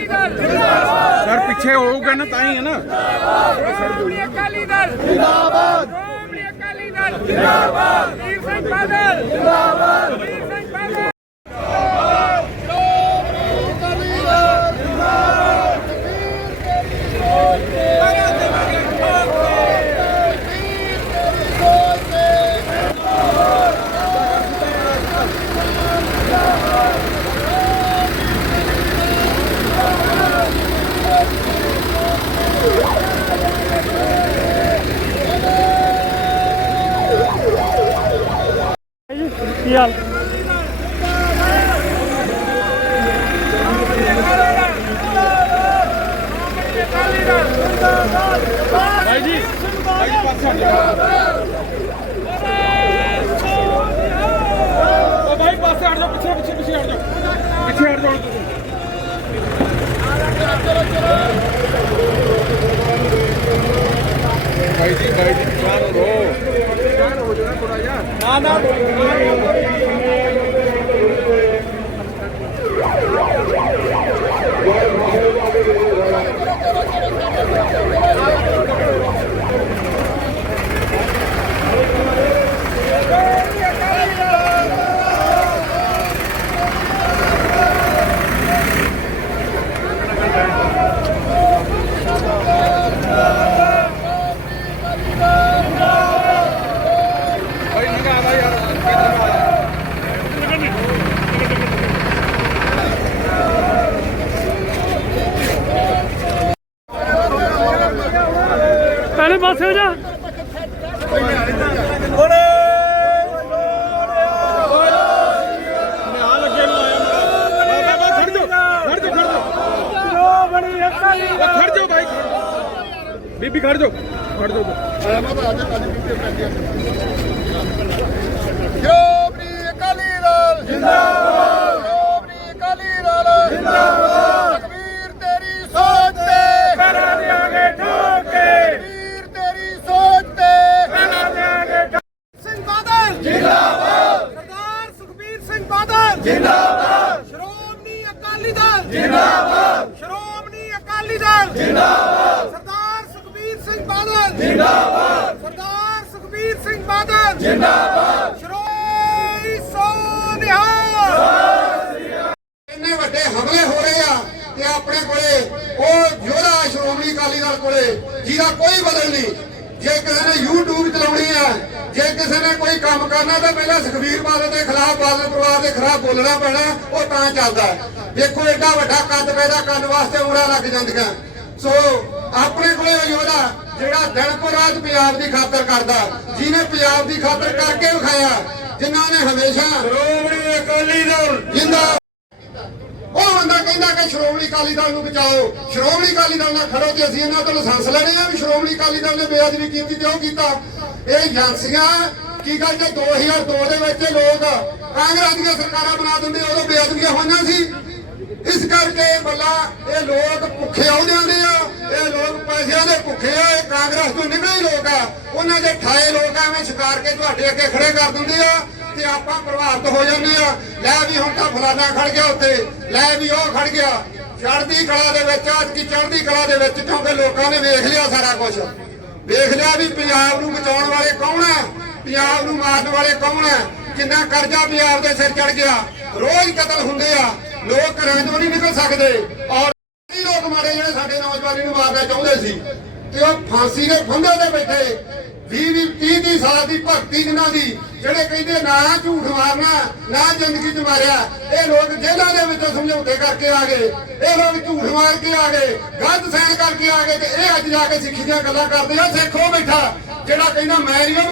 Sir ਪਿੱਛੇ ਹੋਊਗਾ ਨਾ ਤਾਂ ਹੀ ਹੈ ਨਾ। ਅਕਾਲੀ ਦਲ ਜਿੰਦਾਬਾਦ। ਅਕਾਲੀ ਦਲ ਜਿੰਦਾਬਾਦ ਵੀਰ ਸਿੰਘ ਬਾਦਲ ਜਿੰਦਾਬਾਦ ਵੀਰ ਸਿੰਘ ਬਾਦਲ ਕੀ ਹਾਲ ਭਾਈ ਜੀ ਭਾਈ ਜੀ ਪਾਸੇ ਹਟ ਜਾਓ ਉਹ ਭਾਈ ਪਾਸੇ ਹਟ ਜਾਓ ਪਿੱਛੇ ਪਿੱਛੇ ਪਿੱਛੇ ਹਟ ਜਾਓ ਪਿੱਛੇ ਹਟ ਜਾਓ ਤੁਸੀਂ ਭਾਈ ਜੀ ਭਾਈ ਜੀ ਪਛਾਣ ਰੋ ਪਛਾਣ ਹੋ ਜਾਣਾ ਥੋੜਾ ਜਿਹਾ ਨਾ ਨਾ ਭਾਈ ਨਿਕਾ ਆ ਯਾਰ ਪਹਿਲੇ ਪਾਸੇ ਹੋ ਜਾ ਨਿਹਾਲ ਅੱਗੇ ਨੂੰ ਆਇਆ ਮੇਰਾ ਬਾਬਾ ਖੜ ਜਾਓ ਖੜ ਜਾਓ ਖੜ ਜਾਓ ਸ਼੍ਰੋਮਣੀ ਅਕਾਲੀ ਉਹ ਖੜ ਜਾਓ ਭਾਈ ਖੜ ਜਾਓ ਬੀਬੀ ਖੜ ਜਾਓ ਖੜ ਜਾਓ। ਸ਼੍ਰੋਮਣੀ ਅਕਾਲੀ ਦਲ ਜਿੰਦਾਬਾਦ। ਸ਼੍ਰੋਮਣੀ ਅਕਾਲੀ ਦਲ ਜਿੰਦਾਬਾਦ। ਤਕਬੀਰ ਤੇਰੀ ਸੋਚ ਤੇ। ਕਰਾ ਦਿਆਂਗੇ ਠੋਕ ਕੇ। ਤਕਬੀਰ ਤੇਰੀ ਸੋਚ ਤੇ। ਕਰਾ ਦਿਆਂਗੇ ਸਿੰਘ ਬਾਦਲ। ਜਿੰਦਾਬਾਦ। ਸਰਦਾਰ ਸੁਖਬੀਰ ਸਿੰਘ ਬਾਦਲ। ਜਿੰਦਾਬਾਦ। ਸ਼੍ਰੋਮਣੀ ਅਕਾਲੀ ਦਲ। ਜਿੰਦਾਬਾਦ। ਸ਼੍ਰੋਮਣੀ ਅਕਾਲੀ ਦਲ। ਜਿੰਦਾਬਾਦ। ਬਾਦਲ। ਜਿੰਦਾਬਾਦ। ਸਰਦਾਰ ਸੁਖਬੀਰ ਸਿੰਘ ਬਾਦਲ। ਜਿੰਦਾਬਾਦ। ਸ਼੍ਰੋਮਣੀ ਸੋਨਿਹਾ ਇੰਨੇ ਵੱਡੇ ਹਮਲੇ ਹੋ ਰਹੇ ਆ ਤੇ ਆਪਣੇ ਕੋਲੇ ਉਹ ਯੋਧਾ ਸ਼੍ਰੋਮਣੀ ਅਕਾਲੀ ਦਲ ਕੋਲੇ ਜਿਹਦਾ ਕੋਈ ਬਦਲ ਨਹੀਂ। ਜੇ ਕਿਸੇ ਨੇ YouTube ਚਲਾਉਣੀ ਆ ਜੇ ਕਿਸੇ ਨੇ ਕੋਈ ਕੰਮ ਕਰਨਾ ਤਾਂ ਪਹਿਲਾਂ ਸੁਖਬੀਰ ਬਾਦਲ ਦੇ ਖਿਲਾਫ ਬਾਦਲ ਪਰਿਵਾਰ ਦੇ ਖਿਲਾਫ ਬੋਲਣਾ ਪੈਣਾ ਉਹ ਤਾਂ ਚੱਲਦਾ ਹੈ। ਦੇਖੋ ਐਡਾ ਵੱਡਾ ਕੱਦ ਪੈਦਾ ਕਰਨ ਵਾਸਤੇ ਉਮਰਾਂ ਲੱਗ ਜਾਂਦੀਆਂ। ਸੋ ਆਪਣੇ ਕੋਲੇ ਉਹ ਯੋਧਾ ਜਿਹੜਾ ਦਿਨ ਪਰ ਰਾਤ ਪੰਜਾਬ ਦੀ ਖਾਤਰ ਕਰਦਾ ਜਿਹਨੇ ਪੰਜਾਬ ਦੀ ਖਾਤਰ ਕਰਕੇ ਵਿਖਾਇਆ ਜਿਨ੍ਹਾਂ ਨੇ ਹਮੇਸ਼ਾ ਸ਼੍ਰੋਮਣੀ ਅਕਾਲੀ ਦਲ। ਜਿੰਦਾ ਉਹ ਬੰਦਾ ਕਹਿੰਦਾ ਕਿ ਸ਼੍ਰੋਮਣੀ ਅਕਾਲੀ ਦਲ ਨੂੰ ਬਚਾਓ। ਸ਼੍ਰੋਮਣੀ ਅਕਾਲੀ ਦਲ ਨਾਲ ਖੜੋ ਤੇ ਅਸੀਂ ਇਹਨਾਂ ਤੋਂ ਲਾਇਸੈਂਸ ਲੈਣੇ ਆ ਵੀ ਸ਼੍ਰੋਮਣੀ ਅਕਾਲੀ ਦਲ ਨੇ ਬੇਅਦਬੀ ਕੀਤੀ ਤੇ ਉਹ ਕੀਤਾ। ਇਹ ਏਜੰਸੀਆਂ ਕੀ ਗੱਲ ਜੇ 2002 ਦੇ ਵਿੱਚ ਲੋਕ ਕਾਂਗਰਸ ਦੀਆਂ ਸਰਕਾਰਾਂ ਬਣਾ ਦਿੰਦੇ ਉਦੋਂ ਬੇਅਦਬੀਆਂ ਹੋਈਆਂ ਸੀ। ਇਸ ਕਰਕੇ ਬੱਲਾ ਇਹ ਲੋਕ ਭੁੱਖੇ ਆਉਂਦੇ ਆਉਂਦੇ ਆ। ਇਹ ਲੋਕ ਪੈਸਿਆਂ ਦੇ ਭੁੱਖੇ ਆ, ਇਹ ਕਾਂਗਰਸ ਤੋਂ ਨਿਕਲੇ ਲੋਕ ਆ। ਉਹਨਾਂ ਦੇ ਠਾਏ ਲੋਕ ਐਵੇਂ ਸ਼ਿਕਾਰ ਕੇ ਤੁਹਾਡੇ ਅੱਗੇ ਖੜੇ ਕਰ ਦਿੰਦੇ ਆ ਤੇ ਆਪਾਂ ਪ੍ਰਭਾਵਿਤ ਹੋ ਜਾਂਦੇ ਆ। ਲੈ ਵੀ ਹੁਣ ਤਾਂ ਫਲਾਣਾ ਖੜ ਗਿਆ ਉੱਤੇ, ਲੈ ਵੀ ਉਹ ਖੜ ਗਿਆ। ਚੜ੍ਹਦੀ ਕਲਾ ਦੇ ਵਿੱਚ, ਅੱਜ ਕੀ ਚੜ੍ਹਦੀ ਕਲਾ ਦੇ ਵਿੱਚ? ਕਿਉਂਕਿ ਲੋਕਾਂ ਨੇ ਵੇਖ ਲਿਆ ਸਾਰਾ ਕੁਝ ਵੇਖ ਲਿਆ ਵੀ ਪੰਜਾਬ ਨੂੰ ਬਚਾਉਣ ਵਾਲੇ ਕੌਣ ਆ? ਪੰਜਾਬ ਨੂੰ ਮਾਰਨ ਵਾਲੇ ਕੌਣ ਆ? ਕਿੰਨਾ ਕਰਜ਼ਾ ਪੰਜਾਬ ਦੇ ਸਿਰ ਚੜ ਗਿਆ। ਰੋਜ਼ ਕਤਲ ਹੁੰਦੇ ਆ। ਲੋਕ ਘਰਾਂ ਚੋਂ ਨਹੀਂ ਨਿਕਲ ਸਕਦੇ। ਔਰ ਕਈ ਲੋਕ ਮਾਰੇ ਜਿਹੜੇ ਸਾਡੇ ਨੌਜਵਾਨੀ ਨੂੰ ਮਾਰਨਾ ਚਾਹੁੰਦੇ ਸੀ। ਤੇ ਉਹ ਫਾਂਸੀ ਦੇ ਫੰਦੇ ਤੇ ਬੈਠੇ। 20 20 30 30 ਸਾਲ ਦੀ ਭਗਤੀ ਜਿਨ੍ਹਾਂ ਦੀ, ਜਿਹੜੇ ਕਹਿੰਦੇ ਨਾ ਝੂਠ ਮਾਰਨਾ, ਨਾ ਜ਼ਿੰਦਗੀ 'ਚ ਮਾਰਿਆ, ਇਹ ਲੋਕ ਜੇਲ੍ਹਾਂ ਦੇ ਵਿੱਚ ਸਮਝੌਤੇ ਕਰਕੇ ਆ ਗਏ। ਇਹ ਲੋਕ ਝੂਠ ਮਾਰ ਕੇ ਆ ਗਏ, ਗਲਤ ਸੈਨ ਕਰਕੇ ਆ ਗਏ ਤੇ ਇਹ ਅੱਜ ਜਾ ਕੇ ਸਿੱਖੀ ਦੀਆਂ ਗੱਲਾਂ ਕਰਦੇ ਆ। ਸਿੱਖੋ ਬੈਠਾ, ਜਿਹੜਾ ਕਹਿੰਦਾ ਮੈਂ ਨਹੀਂ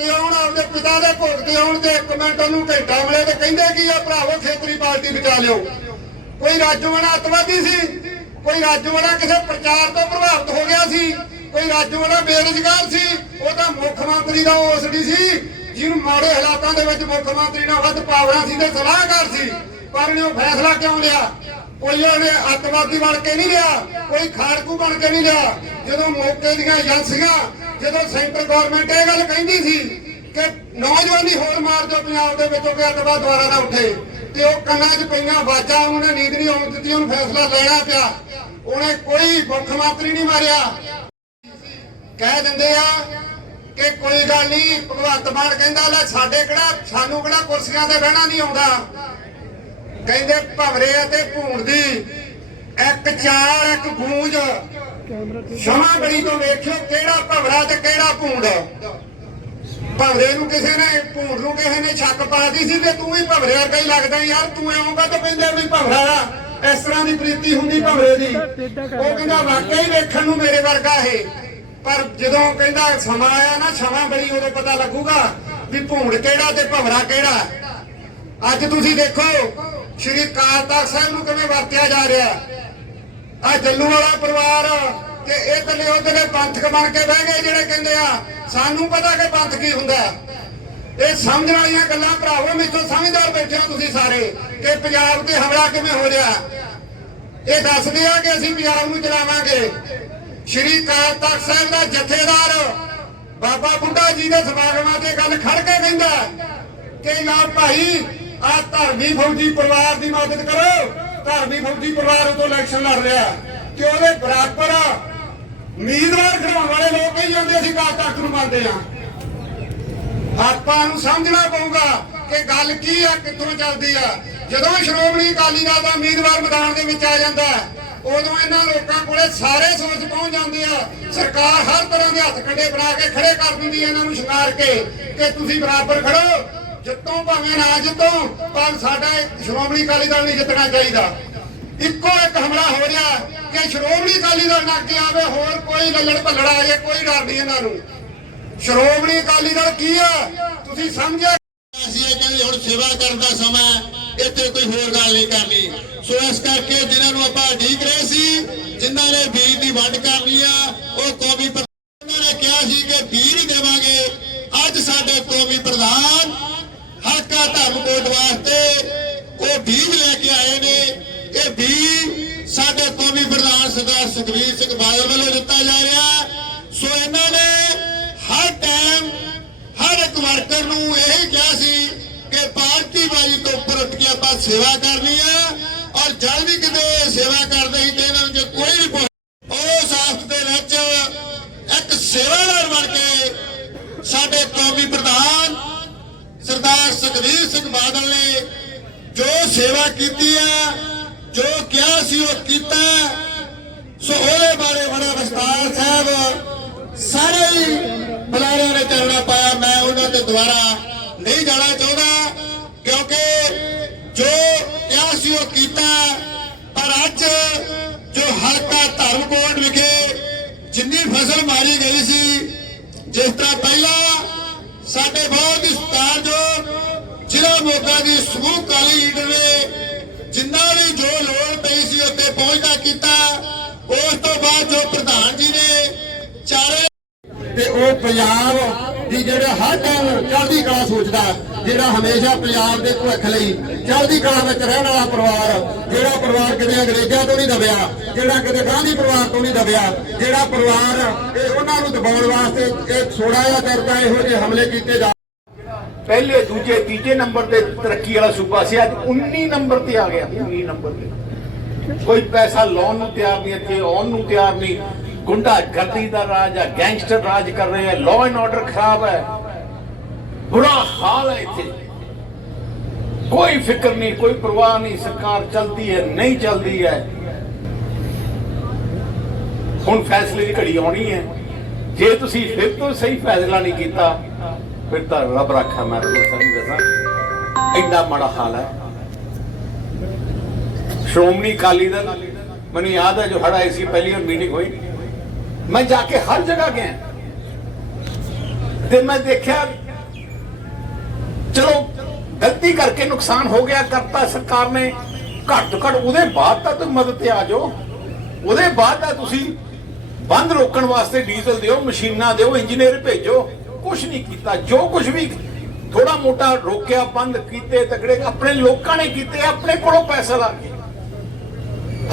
ਉਹ ਆਉਣ ਆਪਦੇ ਪਿਤਾ ਦੇ ਭੁਗਤੇ ਆਉਣ ਤੇ ਇੱਕ ਮਿੰਟ ਉਹਨੂੰ ਘੰਟਾ ਮਿਲੇ ਤੇ ਕਹਿੰਦੇ ਕੀ ਆ ਭਰਾਵੋ, ਖੇਤਰੀ ਪਾਰਟੀ ਬਚਾ ਲਿਓ। ਕੋਈ ਰਾਜੂਆਣਾ ਅੱਤਵਾਦੀ ਸੀ, ਕੋਈ ਰਾਜੂਆਣਾ ਕਿਸੇ ਪ੍ਰਚਾਰ ਤੋਂ ਪ੍ਰਭਾਵਿਤ ਹੋ ਗਿਆ ਸੀ, ਕੋਈ ਰਾਜੂਆਣਾ ਬੇਰੁਜ਼ਗਾਰ ਸੀ, ਉਹ ਤਾਂ ਮੁੱਖ ਮੰਤਰੀ ਦਾ ਓਸਡੀ ਸੀ, ਜਿਹਨੂੰ ਮਾੜੇ ਹਾਲਾਤਾਂ ਦੇ ਵਿੱਚ ਮੁੱਖ ਮੰਤਰੀ ਨਾਲ ਵੱਧ ਪਾਵਰਾਂ ਸੀ ਤੇ ਸਲਾਹਕਾਰ ਸੀ, ਪਰ ਉਹਨੇ ਉਹ ਫੈਸਲਾ ਕਿਉਂ ਲਿਆ? ਕੋਈ ਉਹਨੇ ਅੱਤਵਾਦੀ ਬਣ ਕੇ ਨਹੀਂ ਲਿਆ, ਕੋਈ ਖਾੜਕੂ ਬਣ ਕੇ ਨਹੀਂ ਲਿਆ। ਜਦੋਂ ਮੌਕੇ ਦੀਆਂ ਏਜੰਸੀਆਂ ਜਦੋਂ ਸੈਂਟਰ ਗਵਰਨਮੈਂਟ ਇਹ ਗੱਲ ਕਹਿੰਦੀ ਸੀ ਕਿ ਨੌਜਵਾਨੀ ਹੋਰ ਮਾਰ ਦਿਓ ਪੰਜਾਬ ਦੇ ਵਿੱਚੋਂ ਕਿ ਅੱਤਵਾਦ ਦੁਆਰਾ ਨਾ ਉੱਠੇ। ਤੇ ਉਹ ਕੰਨਾਂ 'ਚ ਪਈਆਂ ਆਵਾਜ਼ਾਂ, ਉਹਨੇ ਨੀਂਦ ਨਹੀਂ ਆਉਣ ਦਿੱਤੀ, ਉਹਨੂੰ ਫੈਸਲਾ ਲੈਣਾ ਪਿਆ। ਉਹਨੇ ਕੋਈ ਮੁੱਖ ਮੰਤਰੀ ਨਹੀਂ ਮਾਰਿਆ। ਕਹਿ ਦਿੰਦੇ ਆ ਕਿ ਕੋਈ ਗੱਲ ਨਹੀਂ, ਭਗਵੰਤ ਮਾਨ ਕਹਿੰਦਾ, ਲੈ ਸਾਡੇ ਕਿਹੜਾ, ਸਾਨੂੰ ਕਿਹੜਾ ਕੁਰਸੀਆਂ ਤੇ ਬਹਿਣਾ ਨਹੀਂ ਆਉਂਦਾ। ਕਹਿੰਦੇ ਭਵਰੇ ਅਤੇ ਭੂਣ ਦੀ ਇੱਕ ਚਾਰ, ਇੱਕ ਗੂੰਜ ਸ਼ਮਾ ਬੜੀ ਤੋਂ ਵੇਖਿਓ ਕਿਹੜਾ ਭਵਰਾ ਤੇ ਕਿਹੜਾ ਭੂੰਡ ਭਵਰੇ ਨੂੰ ਕਿਸੇ ਨੇ, ਭੂੰਡ ਨੂੰ ਕਿਸੇ ਨੇ ਛੱਕ ਪਾਦੀ ਸੀ ਤੇ ਤੂੰ ਹੀ ਭਵਰੇ ਵਰਗਾ ਹੀ ਲੱਗਦਾ ਯਾਰ ਤੂੰ ਐਉਂਗਾ ਤਾਂ ਕਹਿੰਦੇ ਵੀ ਭਵਰਾ ਇਸ ਤਰ੍ਹਾਂ ਦੀ ਪ੍ਰੀਤੀ ਹੁੰਦੀ ਭਵਰੇ ਦੀ। ਉਹ ਕਹਿੰਦਾ ਵਾਕਈ ਵੇਖਣ ਨੂੰ ਮੇਰੇ ਵਰਗਾ ਇਹ। ਪਰ ਜਦੋਂ ਕਹਿੰਦਾ ਸਮਾਂ ਆਇਆ ਨਾ ਛਮਾ ਬੜੀ ਉਦੋਂ ਪਤਾ ਲੱਗੂਗਾ ਵੀ ਭੂੰਡ ਕਿਹੜਾ ਤੇ ਭਵਰਾ ਕਿਹੜਾ। ਅੱਜ ਤੁਸੀਂ ਦੇਖੋ, ਸ਼੍ਰੀ ਅਕਾਲ ਤਖਤ ਸਾਹਿਬ ਨੂੰ ਕਿਵੇਂ ਵਰਤਿਆ ਜਾ ਰਿਹਾ। ਆ ਜੱਲੂ ਵਾਲਾ ਪਰਿਵਾਰ ਤੇ ਇਧਰਲੇ ਉਧਰਲੇ ਪੰਥਕ ਬਣ ਕੇ ਬਹਿ ਗਏ ਜਿਹੜੇ ਕਹਿੰਦੇ ਆ, ਸਾਨੂੰ ਪਤਾ ਕਿ ਪੰਥ ਕੀ ਹੁੰਦਾ ਇਹ ਸਮਝਣ ਵਾਲੀਆਂ ਗੱਲਾਂ ਭਰਾਵੋ ਮੇਥੋਂ ਸਮਝਦਾਰ ਬੈਠੇ ਹੋ ਤੁਸੀਂ ਸਾਰੇ ਕਿ ਪੰਜਾਬ ਤੇ ਹਮਲਾ ਕਿਵੇਂ ਹੋ ਰਿਹਾ ਇਹ ਦੱਸਦੇ ਆ ਕਿ ਅਸੀਂ ਪੰਜਾਬ ਨੂੰ ਚਲਾਵਾਂਗੇ। ਸ਼੍ਰੀ ਅਕਾਲ ਤਖਤ ਸਾਹਿਬ ਦਾ ਜਥੇਦਾਰ ਬਾਬਾ ਬੁੱਢਾ ਜੀ ਦੇ ਸਮਾਗਮਾਂ ਤੇ ਗੱਲ ਖੜ ਕੇ ਕਹਿੰਦਾ ਕਿ ਨਾ ਭਾਈ ਆ ਧਰਮੀ ਫੌਜੀ ਪਰਿਵਾਰ ਦੀ ਮਦਦ ਕਰੋ। ਧਰਮੀ ਫੌਜੀ ਪਰਿਵਾਰ ਉਤੋਂ ਇਲੈਕਸ਼ਨ ਲੜ ਰਿਹਾ ਕਿ ਉਹਦੇ ਬਰਾਬਰ ਉਮੀਦਵਾਰ ਖੜਾਉਣ ਵਾਲੇ ਲੋਕ ਹੀ ਜਾਂਦੇ ਅਸੀਂ ਅਕਾਲ ਤਖਤ ਨੂੰ ਮੰਨਦੇ ਆ ਆਪਾਂ ਨੂੰ ਸਮਝਣਾ ਪਊਗਾ ਕਿ ਗੱਲ ਕੀ ਆ, ਕਿੱਥੋਂ ਚੱਲਦੀ ਆ। ਜਦੋਂ ਸ਼੍ਰੋਮਣੀ ਅਕਾਲੀ ਦਲ ਦਾ ਉਮੀਦਵਾਰ ਮੈਦਾਨ ਦੇ ਵਿੱਚ ਆ ਜਾਂਦਾ ਉਦੋਂ ਇਹਨਾਂ ਲੋਕਾਂ ਕੋਲੇ ਸਾਰੇ ਸੋਚ ਪਹੁੰਚ ਜਾਂਦੇ ਆ। ਸਰਕਾਰ ਹਰ ਤਰ੍ਹਾਂ ਦੇ ਹੱਥ ਕੰਡੇ ਬਣਾ ਕੇ ਖੜੇ ਕਰ ਦਿੰਦੀ ਹੈ ਇਹਨਾਂ ਨੂੰ ਸ਼ਿੰਗਾਰ ਕੇ ਕਿ ਤੁਸੀਂ ਬਰਾਬਰ ਖੜੋ। ਜਿੱਤੋਂ ਭਾਵੇਂ ਨਾ ਜਿੱਤੋਂ ਪਰ ਸਾਡਾ ਸ਼੍ਰੋਮਣੀ ਅਕਾਲੀ ਦਲ ਨਹੀਂ ਜਿੱਤਣਾ ਚਾਹੀਦਾ। ਇੱਕੋ ਇੱਕ ਹਮਲਾ ਹੋ ਰਿਹਾ ਕਿ ਸ਼੍ਰੋਮਣੀ ਅਕਾਲੀ ਦਲ ਨਾ ਅੱਗੇ ਆਵੇ ਹੋਰ ਕੋਈ ਲੱਲੜ ਭੱਲੜਾ ਆ ਜਾਏ ਕੋਈ ਡਰ ਨਹੀਂ ਇਹਨਾਂ ਨੂੰ। ਸ਼੍ਰੋਮਣੀ ਅਕਾਲੀ ਦਲ ਕੀ ਆ? ਤੁਸੀਂ ਸਮਝਿਆ? ਅਸੀਂ ਇਹ ਕਹਿੰਦੇ ਹੁਣ ਸੇਵਾ ਕਰਨ ਦਾ ਸਮਾਂ ਹੈ, ਇੱਥੇ ਕੋਈ ਹੋਰ ਗੱਲ ਨਹੀਂ ਕਰਨੀ। ਸੋ ਇਸ ਕਰਕੇ ਜਿਨ੍ਹਾਂ ਨੂੰ ਆਪਾਂ ਉਡੀਕ ਰਹੇ ਸੀ ਜਿਨ੍ਹਾਂ ਨੇ ਬੀਜ ਦੀ ਵੰਡ ਕਰਨੀ ਆ ਉਹ ਕੌਮੀ ਪ੍ਰਧਾਨ ਨੇ ਕਿਹਾ ਸੀ ਕਿ ਬੀਜ ਹੀ ਦੇਵਾਂਗੇ। ਅੱਜ ਸਾਡੇ ਕੌਮੀ ਪ੍ਰਧਾਨ ਧਰਮ ਕੋਟ ਵਾਸਤੇ। ਉਹ ਬੀਜ ਲੈ ਕੇ ਆਏ ਨੇ। ਇਹ ਬੀਜ ਸਾਡੇ ਕੌਮੀ ਪ੍ਰਧਾਨ ਸਰਦਾਰ ਸੁਖਬੀਰ ਸਿੰਘ ਬਾਦਲ ਵੱਲੋਂ ਦਿੱਤਾ ਜਾ ਰਿਹਾ। ਸੋ ਇਹਨਾਂ ਨੇ ਹਰ ਟਾਈਮ ਹਰ ਇੱਕ ਵਰਕਰ ਨੂੰ ਇਹ ਕਿਹਾ ਸੀ ਕਿ ਪਾਰਟੀ ਬਾਜੀ ਤੋਂ ਉੱਪਰ ਉੱਠ ਕੇ ਆਪਾਂ ਸੇਵਾ ਕਰਨੀ ਆ ਔਰ ਜਦ ਵੀ ਕਿਤੇ ਸੇਵਾ ਕਰਦੇ ਹੀ ਤੇ ਇਹਨਾਂ ਨੂੰ ਜੇ ਕੋਈ ਵੀ ਉਸ ਆਸਤ ਦੇ ਵਿੱਚ ਇੱਕ ਸੇਵਾਦਾਰ ਬਣ ਕੇ ਸਾਡੇ ਕੌਮੀ ਪ੍ਰਧਾਨ ਸਰਦਾਰ ਸੁਖਬੀਰ ਸਿੰਘ ਬਾਦਲ ਨੇ ਜੋ ਸੇਵਾ ਕੀਤੀ ਆ, ਜੋ ਕਿਹਾ ਸੀ ਉਹ ਕੀਤਾ। ਸੋ ਉਹਦੇ ਬਾਰੇ ਬੜਾ ਵਿਸਤਾਰ ਸਾਹਿਬ, ਸਾਰੇ ਹੀ ਬੁਲਾਰਿਆਂ ਨੇ ਚੱਲਣਾ ਪਾਇਆ। ਮੈਂ ਉਹਨਾਂ ਤੇ ਦੁਬਾਰਾ ਨਹੀਂ ਜਾਣਾ ਚਾਹੁੰਦਾ, ਕਿਉਂਕਿ ਜੋ ਕਿਹਾ ਸੀ ਉਹ ਕੀਤਾ। ਪਰ ਅੱਜ ਜੋ ਹਲਕਾ ਧਰਮਕੋਟ ਵਿਖੇ ਜਿੰਨੀ ਫਸਲ ਮਾਰੀ ਗਈ ਸੀ, ਜਿਸ ਤਰ੍ਹਾਂ ਪਹਿਲਾਂ ਸਾਡੇ ਬਹੁਤ ਹੀ ਸਤਿਕਾਰਯੋਗ ਜ਼ਿਲ੍ਹਾ ਮੋਗਾ ਦੀ ਸਮੂਹ ਕਾਲੀ ਲੀਡਰ ਨੇ ਜਿੰਨਾ ਵੀ ਜੋ ਲੋੜ ਪਈ ਸੀ ਉੱਤੇ ਪਹੁੰਚਦਾ ਕੀਤਾ। ਉਸ ਤੋਂ ਬਾਅਦ ਜੋ ਪ੍ਰਧਾਨ ਜੀ ਨੇ ਚਾਰੇ ਤੇ ਉਹ ਪੰਜਾਬ ਦੀ ਜਿਹੜਾ ਹਰ ਟਾਈਮ ਚੜ੍ਹਦੀ ਕਲਾ ਸੋਚਦਾ, ਜਿਹੜਾ ਹਮੇਸ਼ਾ ਪੰਜਾਬ ਦੇ ਭਵਿੱਖ ਲਈ ਚੜ੍ਹਦੀ ਕਲਾ ਵਿੱਚ ਰਹਿਣ ਵਾਲਾ ਪਰਿਵਾਰ, ਜਿਹੜਾ ਪਰਿਵਾਰ ਕਿਤੇ ਅੰਗਰੇਜ਼ਾਂ ਤੋਂ ਨਹੀਂ ਦਬਿਆ, ਜਿਹੜਾ ਕਿਤੇ ਗਾਂਧੀ ਪਰਿਵਾਰ ਤੋਂ ਨਹੀਂ ਦਬਿਆ, ਜਿਹੜਾ ਪਰਿਵਾਰ ਇਹ ਉਹਨਾਂ ਨੂੰ ਦਬਾਉਣ ਵਾਸਤੇ ਇਹ ਥੋੜਾ ਜਿਹਾ ਕਰਦਾ, ਇਹੋ ਜਿਹੇ ਹਮਲੇ ਕੀਤੇ ਜਾ ਪਹਿਲੇ, ਦੂਜੇ, ਤੀਜੇ ਨੰਬਰ ਤੇ ਤਰੱਕੀ ਵਾਲਾ ਸੂਬਾ ਸੀ, ਅੱਜ 19 ਨੰਬਰ ਤੇ ਆ ਗਿਆ 19 ਨੰਬਰ ਤੇ। ਕੋਈ ਪੈਸਾ ਲਾਉਣ ਨੂੰ ਤਿਆਰ ਨਹੀਂ, ਇੱਥੇ ਆਉਣ ਨੂੰ ਤਿਆਰ ਨਹੀਂ। ਗੁੰਡਾ ਗਰਦੀ ਦਾ ਰਾਜ ਹੈ, ਗੈਂਗਸਟਰ ਰਾਜ ਕਰ ਰਹੇ ਹੈ ਲਾਅ ਐਂਡ ਆਰਡਰ ਖਰਾਬ ਹੈ। ਬੁਰਾ ਹਾਲ ਹੈ ਇੱਥੇ। ਕੋਈ ਫਿਕਰ ਨਹੀਂ, ਕੋਈ ਪਰਵਾਹ ਨਹੀਂ, ਸਰਕਾਰ ਚਲਦੀ ਹੈ, ਨਹੀਂ ਚਲਦੀ ਹੈ। ਹੁਣ ਫੈਸਲੇ ਦੀ ਘੜੀ ਆਉਣੀ ਹੈ। ਜੇ ਤੁਸੀਂ ਫਿਰ ਤੋਂ ਸਹੀ ਫੈਸਲਾ ਨਹੀਂ ਕੀਤਾ, ਫਿਰ ਤਾਂ ਰੱਬ ਰੱਖਾ ਮੈਂ ਤੁਹਾਨੂੰ ਸਹੀ ਦੱਸਾਂ। ਇੰਨਾ ਮਾੜਾ ਹਾਲ ਹੈ। ਸ਼੍ਰੋਮਣੀ ਅਕਾਲੀ ਦਲ, ਮੈਨੂੰ ਯਾਦ ਹੈ ਜੋ ਹੜਾ ਆਈ ਸੀ, ਪਹਿਲੀ ਵਾਰ ਮੀਟਿੰਗ ਹੋਈ। ਮੈਂ ਜਾ ਕੇ ਹਰ ਜਗ੍ਹਾ ਗਿਆ। ਤੇ ਮੈਂ ਦੇਖਿਆ, ਚਲੋ, ਗਲਤੀ ਕਰਕੇ ਨੁਕਸਾਨ ਹੋ ਗਿਆ, ਕਰਤਾ ਸਰਕਾਰ ਨੇ। ਘੱਟ ਤੋਂ ਘੱਟ ਉਹਦੇ ਬਾਅਦ ਤਾਂ ਤੁਸੀਂ ਮਦਦ ਤੇ ਆ ਜਾਓ। ਉਹਦੇ ਬਾਅਦ ਤਾਂ ਤੁਸੀਂ ਬੰਦ ਰੋਕਣ ਵਾਸਤੇ ਡੀਜ਼ਲ ਦਿਓ, ਮਸ਼ੀਨਾਂ ਦਿਓ, ਇੰਜੀਨੀਅਰ ਭੇਜੋ। ਕੁਝ ਨਹੀਂ ਕੀਤਾ। ਜੋ ਕੁਝ ਵੀ ਥੋੜਾ ਮੋਟਾ ਰੋਕਿਆ, ਬੰਦ ਕੀਤੇ, ਤਕੜੇ, ਆਪਣੇ ਲੋਕਾਂ ਨੇ ਕੀਤੇ, ਆਪਣੇ ਕੋਲੋਂ ਪੈਸਾ ਲਾ ਕੇ।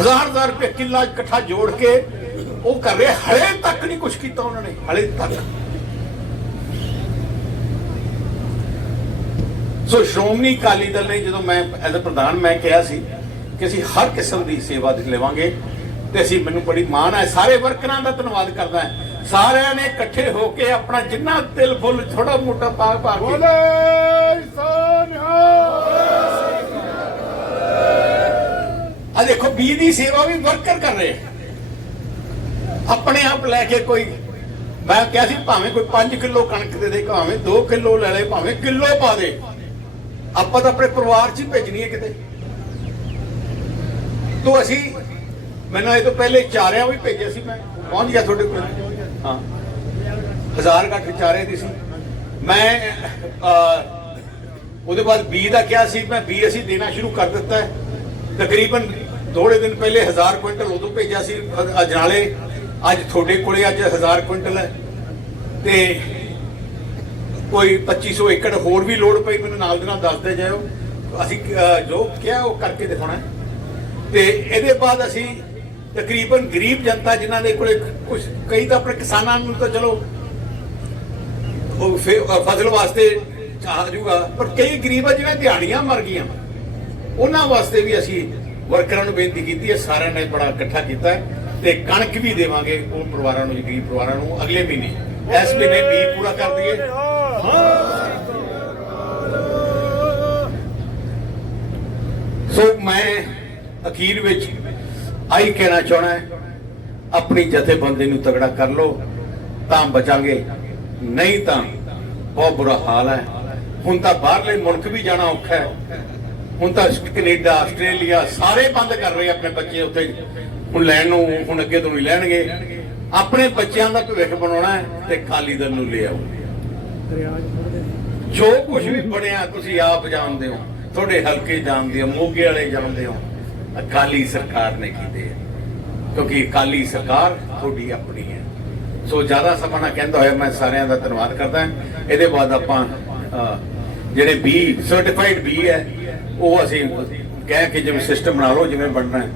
ਹਜ਼ਾਰ ਹਜ਼ਾਰ ਰੁਪਏ ਕਿੱਲਾ ਇਕੱਠਾ ਜੋੜ ਕੇ ਉਹ ਕਰ ਰਹੇ ਹਲੇ ਤੱਕ ਨਹੀਂ ਕੁਝ ਕੀਤਾ ਉਹਨਾਂ ਨੇ ਹਲੇ ਤੱਕ। ਸੋ ਸ਼੍ਰੋਮਣੀ ਅਕਾਲੀ ਦਲ ਨੇ ਜਦੋਂ ਮੈਂ ਐਜ਼ ਅ ਪ੍ਰਧਾਨ ਮੈਂ ਕਿਹਾ ਸੀ ਕਿ ਅਸੀਂ ਹਰ ਕਿਸਮ ਦੀ ਸੇਵਾ ਦੇ ਲਵਾਂਗੇ ਤੇ ਅਸੀਂ ਮੈਨੂੰ ਬੜੀ ਮਾਣ ਹੈ ਸਾਰੇ ਵਰਕਰਾਂ ਦਾ ਧੰਨਵਾਦ ਕਰਦਾ ਹਾਂ। ਸਾਰਿਆਂ ਨੇ ਇਕੱਠੇ ਹੋ ਕੇ ਆਪਣਾ ਜਿੰਨਾ ਤਿਲ ਫੁੱਲ ਥੋੜਾ ਮੋਟਾ ਪਾ ਪਾ ਕੇ ਬੋਲੇ ਆ ਦੇਖੋ ਬੀ ਦੀ ਸੇਵਾ ਵੀ ਵਰਕਰ ਕਰ ਰਹੇ। ਆਪਣੇ ਆਪ ਲੈ ਕੇ ਕੋਈ, ਮੈਂ ਕਿਹਾ ਸੀ ਭਾਵੇਂ ਕੋਈ 5 ਕਿਲੋ ਕਣਕ ਦੇ ਦੇ, ਭਾਵੇਂ 2 ਕਿਲੋ ਲੈ ਲੈ, ਭਾਵੇਂ ਕਿਲੋ ਪਾ ਦੇ। ਆਪਾਂ ਤਾਂ ਆਪਣੇ ਪਰਿਵਾਰ 'ਚ ਹੀ ਭੇਜਣੀ ਹੈ ਕਿਤੇ। ਤੋਂ ਅਸੀਂ, ਮੈਨੂੰ ਇਹ ਤੋਂ ਪਹਿਲੇ ਚਾਰਿਆਂ ਵੀ ਭੇਜਿਆ ਸੀ ਮੈਂ, ਪਹੁੰਚ ਗਿਆ ਤੁਹਾਡੇ ਕੋਲ। ਹਾਂ। ਹਜ਼ਾਰ ਘੱਟ ਚਾਰੇ ਦੀ ਸੀ। ਮੈਂ ਉਹਦੇ ਬਾਅਦ ਬੀ ਦਾ ਕਿਹਾ ਸੀ, ਮੈਂ ਬੀ ਅਸੀਂ ਦੇਣਾ ਸ਼ੁਰੂ ਕਰ ਦਿੱਤਾ ਤਕਰੀਬਨ ਥੋੜੇ ਦਿਨ ਪਹਿਲੇ 1000 ਕੁਇੰਟਲ ਉਦੋਂ ਭੇਜਿਆ ਸੀ ਅਜਨਾਲੇ। ਅੱਜ ਤੁਹਾਡੇ ਕੋਲੇ ਅੱਜ 1000 ਕੁਇੰਟਲ ਹੈ ਤੇ ਕੋਈ 2500 ਏਕੜ ਹੋਰ ਵੀ ਲੋੜ ਪਈ, ਮੈਨੂੰ ਨਾਲ ਦੇ ਨਾਲ ਦੱਸਦੇ ਜਾਇਓ। ਅਸੀਂ ਜੋ ਕਿਹਾ ਉਹ ਕਰਕੇ ਦਿਖਾਉਣਾ ਤੇ ਇਹਦੇ ਬਾਅਦ ਅਸੀਂ ਤਕਰੀਬਨ ਗਰੀਬ ਜਨਤਾ ਜਿਨ੍ਹਾਂ ਦੇ ਕੋਲੇ ਕੁਝ ਕਈ ਤਾਂ ਆਪਣੇ ਕਿਸਾਨਾਂ ਨੂੰ ਤਾਂ ਚਲੋ ਉਹ ਫਸਲ ਵਾਸਤੇ ਚਾਹ ਜੂਗਾ, ਪਰ ਕਈ ਗਰੀਬ ਆ ਜਿਹਨਾਂ ਦਿਹਾੜੀਆਂ ਮਰ ਗਈਆਂ। ਉਹਨਾਂ ਵਾਸਤੇ ਵੀ ਅਸੀਂ ਵਰਕਰਾਂ ਨੂੰ ਬੇਨਤੀ ਕੀਤੀ ਹੈ, ਸਾਰਿਆਂ ਨੇ ਬੜਾ ਇਕੱਠਾ ਕੀਤਾ ਹੈ। ਤੇ ਕਣਕ ਵੀ ਦੇਵਾਂਗੇ ਉਹ ਪਰਿਵਾਰਾਂ ਨੂੰ, ਗਰੀਬ ਪਰਿਵਾਰਾਂ ਨੂੰ ਅਗਲੇ ਮਹੀਨੇ। ਇਸ ਮਹੀਨੇ ਵੀ ਪੂਰਾ ਕਰ ਦਈਏ। ਸੋ ਮੈਂ ਅਖੀਰ ਵਿੱਚ ਆਈ ਕਹਿਣਾ ਚਾਹਣਾ ਆਪਣੀ ਜਥੇਬੰਦੀ ਨੂੰ ਤਗੜਾ ਕਰ ਲਓ, ਤਾਂ ਬਚਾਂਗੇ। ਨਹੀਂ ਤਾਂ ਬਹੁਤ ਬੁਰਾ ਹਾਲ ਹੈ। ਹੁਣ ਤਾਂ ਬਾਹਰਲੇ ਮੁਲਕ ਵੀ ਜਾਣਾ ਔਖਾ ਹੈ। ਹੁਣ ਤਾਂ ਕੈਨੇਡਾ, ਆਸਟ੍ਰੇਲੀਆ ਸਾਰੇ ਬੰਦ ਕਰ ਰਹੇ ਆਪਣੇ ਬੱਚੇ ਉੱਥੇ। ਹੁਣ ਲੈਣ ਨੂੰ, ਹੁਣ ਅੱਗੇ ਤੋਂ ਨਹੀਂ ਲੈਣਗੇ। ਆਪਣੇ ਬੱਚਿਆਂ ਦਾ ਭਵਿੱਖ ਬਣਾਉਣਾ ਹੈ ਤੇ ਖਾਲੀ ਦਲ ਨੂੰ ਲੈ ਆਓ। ਜੋ ਕੁਝ ਵੀ ਬਣਿਆ ਤੁਸੀਂ ਆਪ ਜਾਣਦੇ ਹੋ। ਤੁਹਾਡੇ ਹਲਕੇ ਜਾਣਦੇ ਹੋ, ਮੋਗੇ ਵਾਲੇ ਜਾਣਦੇ ਹੋ। ਅਕਾਲੀ ਸਰਕਾਰ ਨੇ ਕੀਤੇ ਕਿਉਂਕਿ ਅਕਾਲੀ ਸਰਕਾਰ ਤੁਹਾਡੀ ਆਪਣੀ ਹੈ। ਸੋ ਜ਼ਿਆਦਾ ਸਮਾਂ ਨਾ ਕਹਿੰਦਾ ਹੋਇਆ, ਮੈਂ ਸਾਰਿਆਂ ਦਾ ਧੰਨਵਾਦ ਕਰਦਾ। ਇਹਦੇ ਬਾਅਦ ਆਪਾਂ ਜਿਹੜੇ ਬੀ ਸਰਟੀਫਾਈਡ ਬੀ ਹੈ, ਉਹ ਅਸੀਂ ਕਹਿ ਕੇ ਜਿਵੇਂ ਸਿਸਟਮ ਬਣਾ ਲਓ, ਜਿਵੇਂ ਬਣਨਾ ਹੈ।